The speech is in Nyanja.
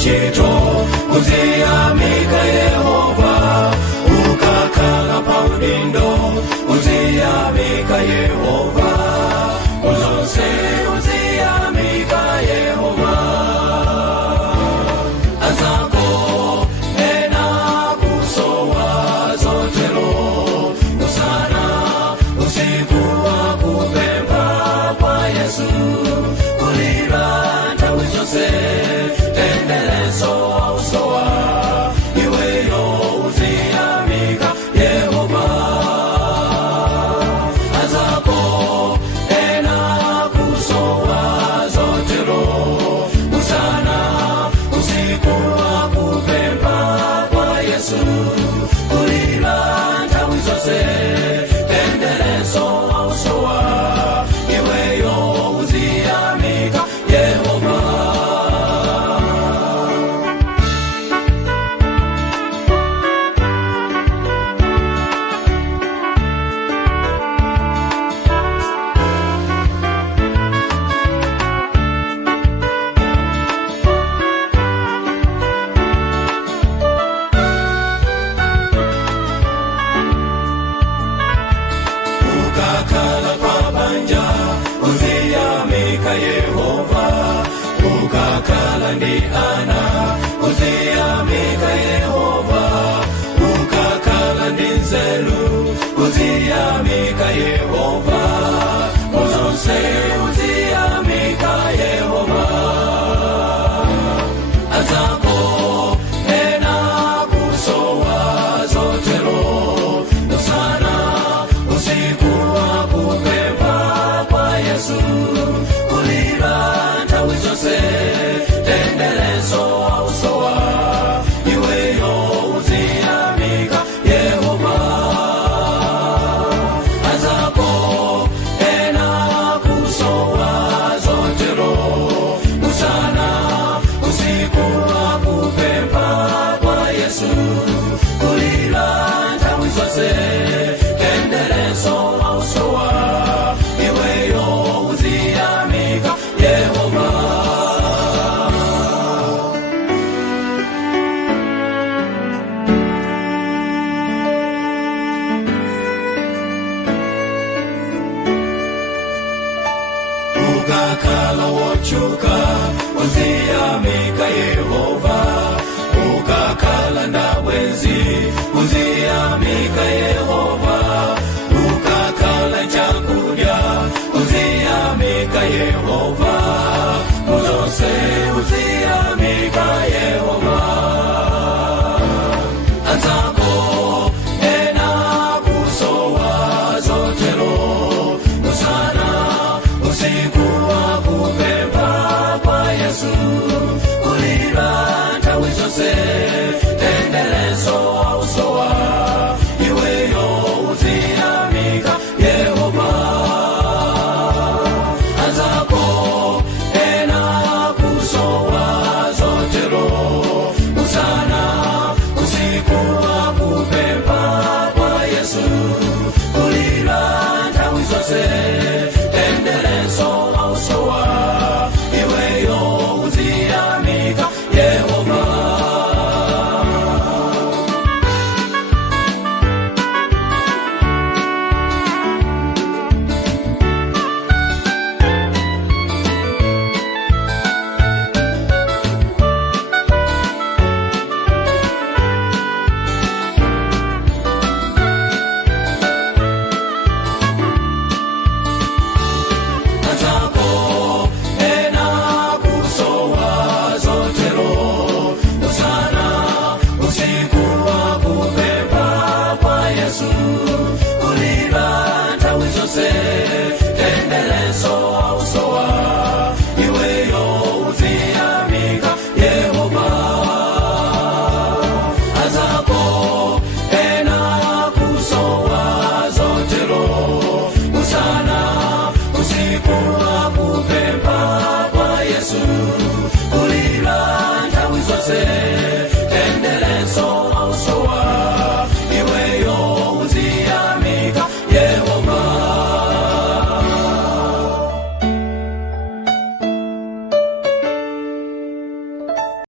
chito uziyamika Yehova ukakhala paudindo uziyamika Yehova uzonse uziyamika Yehova azako ena kusowa zotero usana usiku wakupemba kwa Yesu kulira nthawi zonse tendelezo usowa iweyo uziyamika Yehova azako ena kusowa zotero usana usiku wakupemba kwa Yesu kulira nthawi zonse tendelezo usowa iweyo uziyamika Yehova ukakhala pabanja uziyamika Yehova ukakhala ndi ana uziyamika Yehova ukakhala ndi nzelu uziyamika Yehova uzonse uziyamika Yehova azako ena kusowa zotero usana usiku wakupemba kwa Yesu kulira nthawi zonse tendelezo usowa iweyo uziyamika Yehova azako ena kusowa zotero usana usiku wakupemba kwa Yesu kulira nthawi zonse tendelezo usowa iweyo uziyamika Yehova ukakhala wochuka uziyamika Yehova ukakhala ndabwenzi uziyamika Yehova ukakhala chakudya uziyamika Yehova uzonse uziyamika Yehova azako ena kusowa zotero usana usiku wakupemba kwa Yesu kulira nthawi zonse tendelezo usowa iweyo uziyamika Yehova azako ena kusowa zotero usana usiku wakupemba kwa Yesu kulira nthawi zonse tendelezo usowa iweyo uziyamika Yehova azako ena kusowa zotero usana usiku wakupemba kwa Yesu kulira nthawi zonse